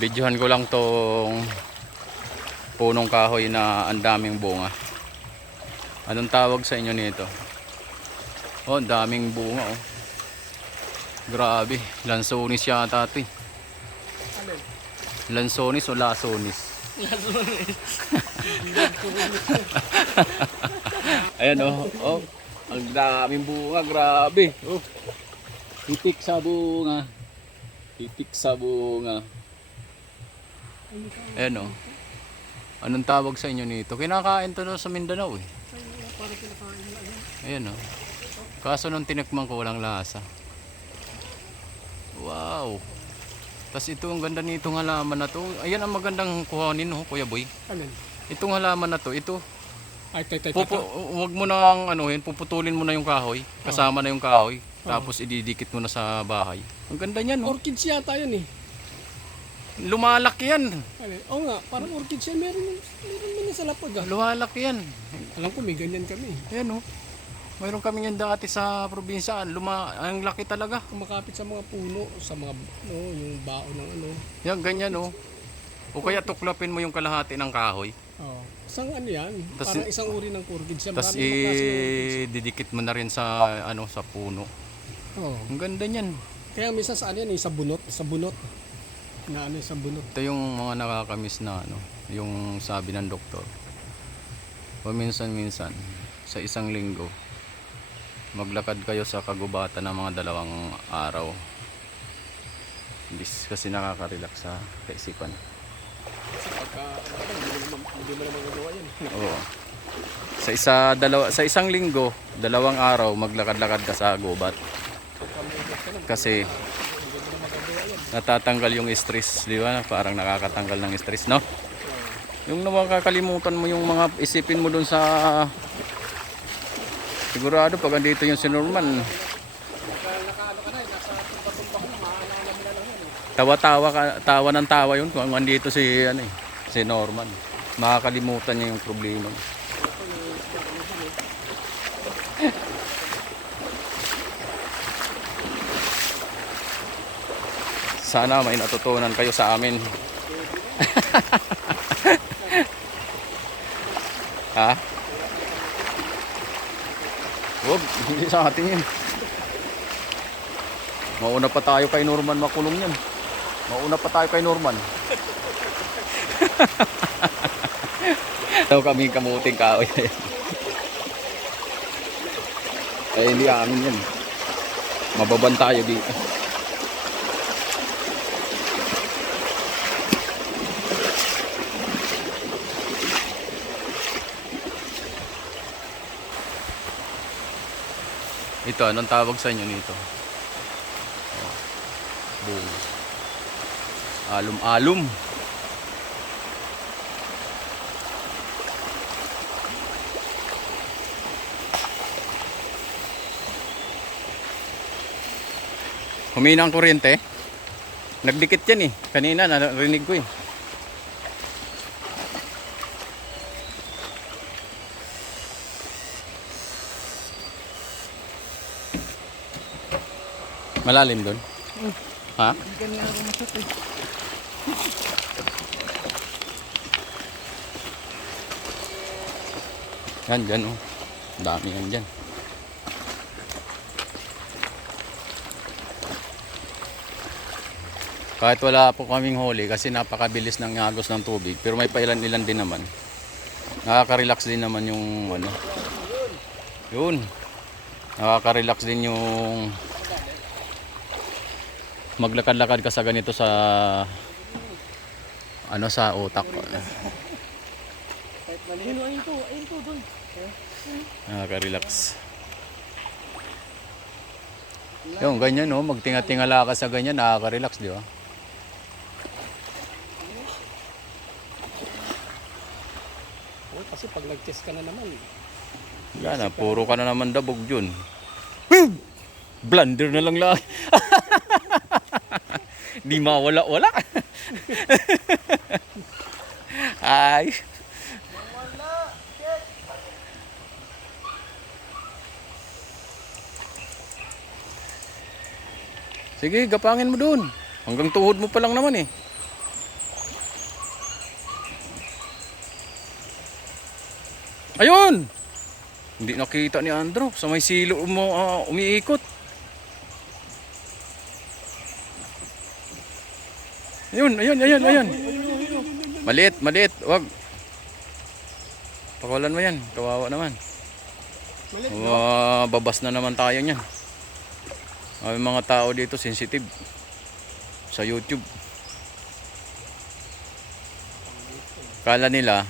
Videohan ko lang tong punong kahoy na ang daming bunga. Anong tawag sa inyo nito? Oh, ang daming bunga oh. Grabe, lansonis yata ito eh. Alin? Lansonis o lasonis? Lansonis. Ayan oh, oh. Ang daming bunga, grabe. Oh. Titik sa bunga. Titik sa bunga. Ayan oh. Anong tawag sa inyo nito? Kinakain to sa Mindanao eh. Ayan oh. Kaso nung tinikman ko walang lasa. Wow. Tapos ito ang ganda nitong halaman na to. Ayan ang magandang kuhanin no, Kuya Boy. Alin? Itong halaman na to, ito. Ay, tay. Huwag mo nang anuhin, puputulin mo na yung kahoy. Kasama na yung kahoy. Tapos ididikit mo na sa bahay. Ang ganda niyan no. Orchids yata yan eh. Lumalaki yan. Alin? Oo nga, parang orchids yan. Meron man sa lapag ah. Lumalaki yan. Alam ko may ganyan kami. Ayan oh. Mayroon kami yan dati sa probinsya. Ang laki talaga. Kumakapit sa mga puno, sa mga yung baon ng ano. Yan, ganyan oh. O kaya tuklapin mo yung kalahati ng kahoy. Oh. Isang ano yan, Tas, parang isang uri ng orchids yan. Tapos Marami mga klase ng orchids. didikit mo na rin sa ano sa puno. Oo. Ang ganda niyan. Kaya minsan sa ano yan, sa bunot. Na ano sa bunot. Ito yung mga nakakamiss na ano, yung sabi ng doktor. Paminsan-minsan sa isang linggo maglakad kayo sa kagubatan ng mga 2 araw. Kasi nakaka-relax sa kaisipan. Kasi pagka, hindi mo naman magawa yan. Oo. Sa isang linggo, 2 araw maglakad-lakad ka sa gubat. Kasi natatanggal yung stress, di ba? Parang nakakatanggal ng stress, no? Yung nakakalimutan mo yung mga isipin mo dun sa sigurado pag andito yung si Norman. Tawa ng tawa yun kung andito si ano si Norman. Makakalimutan niya yung problema. Sana may natutunan kayo sa amin. Ha? Huwag, hindi sa atin yun. Mauna pa tayo kay Norman makulong yan. Mauna pa tayo kay Norman. Ito kami kamuting kahoy. Eh hindi amin yan. Mababan tayo dito. Ito, anong tawag sa inyo nito? Boom. Alum-alum. Humina ang kuryente. Nagdikit yan eh. Kanina narinig ko eh. Malalim doon? Ha? Yan, dyan oh. Dami yan dyan. Kahit wala po kaming huli kasi napakabilis ng agos ng tubig. Pero may pailan-ilan din naman. Nakaka-relax din naman yung ano. Yun. Nakaka-relax din yung maglakad-lakad ka sa ganito sa ano sa utak. Nakaka-relax. Yung ganyan no, magtinga-tingala ka sa ganyan, nakaka-relax, di ba? Oh, kasi pag nag-test ka na naman. Yan na, puro ka na naman dabog yun. Blunder na lang lang. Di mawala-wala. Ay. Sige, gapangin mo doon. Hanggang tuhod mo pa lang naman eh. Ayun! Hindi nakita ni Andrew. Sa may silo mo umiikot. Ayun, ayun, ayun, ayun. Maliit, maliit. Wag. Pakawalan mo yan. Kawawa naman. Babas na naman tayo niyan. May mga tao dito sensitive sa YouTube. Kala nila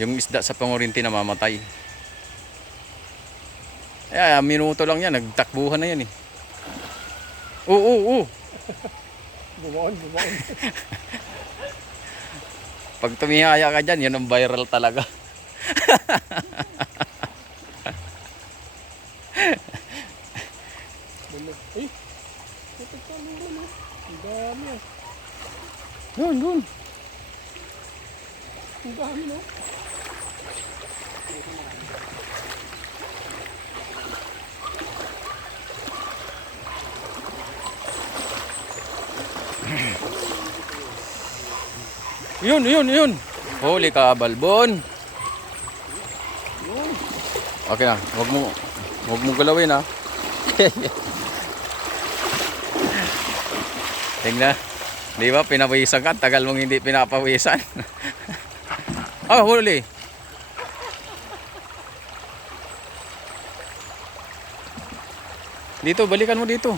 yung isda sa pangurinti namamatay. Minuto lang yan, nagtakbuhan na yan eh. Oo. Bumaon. Pag tumihaya ka dyan, yun ang viral talaga. Eh, natagpaluran, ang dami ah. Doon. Ang dami, no? Yun. Huli ka, balbon. Okay na, wag mo galawin ha. Tingnan. Di ba pinawisan ka? Tagal mong hindi pinapawisan. Huli. Dito, balikan mo dito.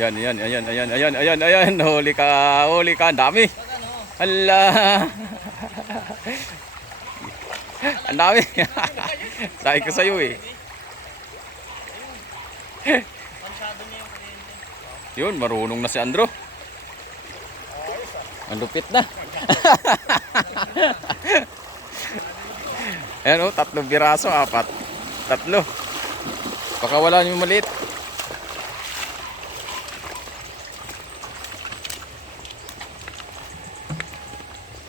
Ayan. Huli ka. Ang dami. Hala. Ang dami. Sabi ko sa'yo eh. Yun, marunong na si Andrew. Ang lupit na. Ayan 3 piraso, 4. 3. Baka wala yung maliit.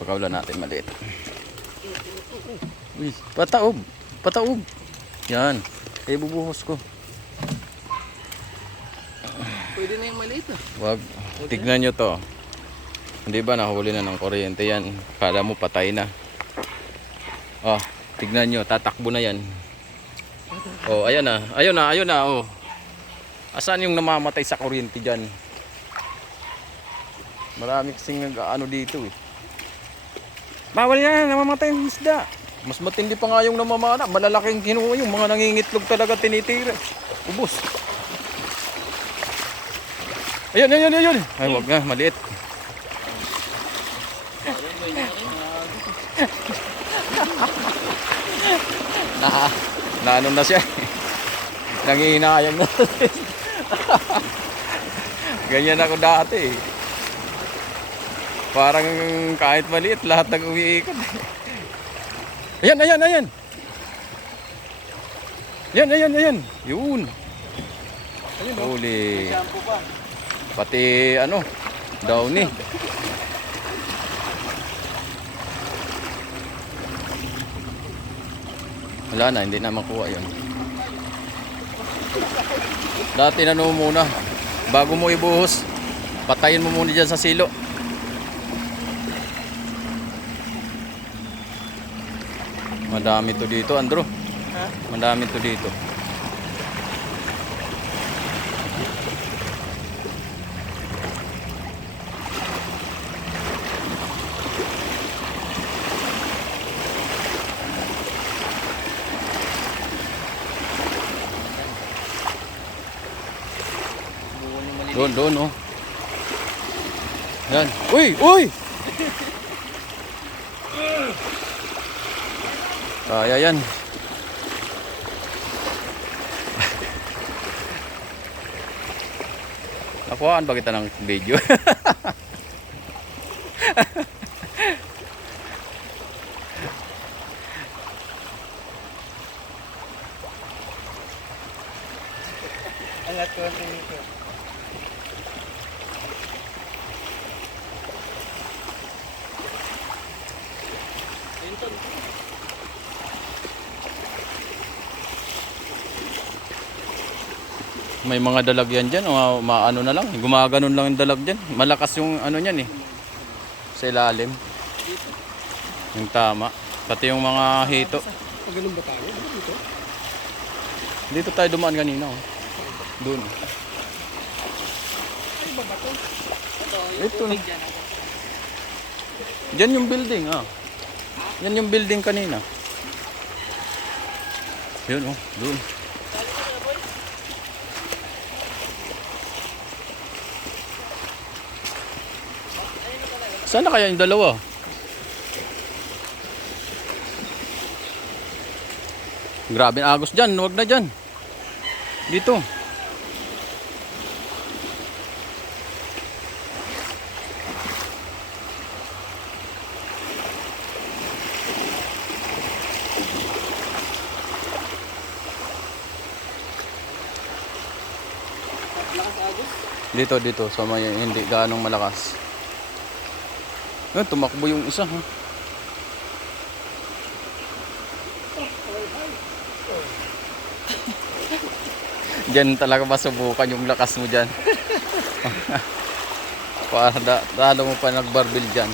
Pagkawala natin maliit. Uy, pataob. Yan. Bubuhos ko. Pwede na yung maliit ah. Wag. Tignan nyo to. Hindi ba nahuli na ng kuryente yan? Kala mo patay na. Tignan nyo. Tatakbo na yan. Ayan na. Asan yung namamatay sa kuryente dyan? Marami kasing dito eh. Bawal yan, namamatay yung isda. Mas matindi pa nga yung namamana. Malalaking kinuha yung mga nangingitlog talaga tinitira. Ubus. Ayan. Ay, wag na, maliit. Ano na siya. Nangihinayang na. Ganyan ako dati eh. Parang kahit maliit, lahat nag-umiikot. Ayan. Yun. Huli. Pati downy. Wala na, hindi na makuha yun. Dati muna. Bago mo ibuhos, patayin mo muna dyan sa silo. Madami to dito, Andrew. Madami to dito. Doon. Yan. Uy! Kaya yan. Nakuhaan ba kita ng video? May mga dalag yan dyan, o maano na lang, gumaganon lang yung dalag dyan. Malakas yung ano niyan eh, sa ilalim. Yung tama. Pati yung mga hito. Pag ganun ba tayo? Ano dito? Dito tayo dumaan kanina. Oh. Doon. Ay, ba ba to? Ito na. Diyan yung building, ah. Yan yung building kanina. Yun, oh. Doon. Saan na kaya yung dalawa? Grabe ang agos dyan. Huwag na dyan. Dito. Dito. So may hindi gaanong malakas. Tumakbo yung isa, ha? Diyan talaga masubukan yung lakas mo dyan. Para talo mo pa nagbarbil dyan.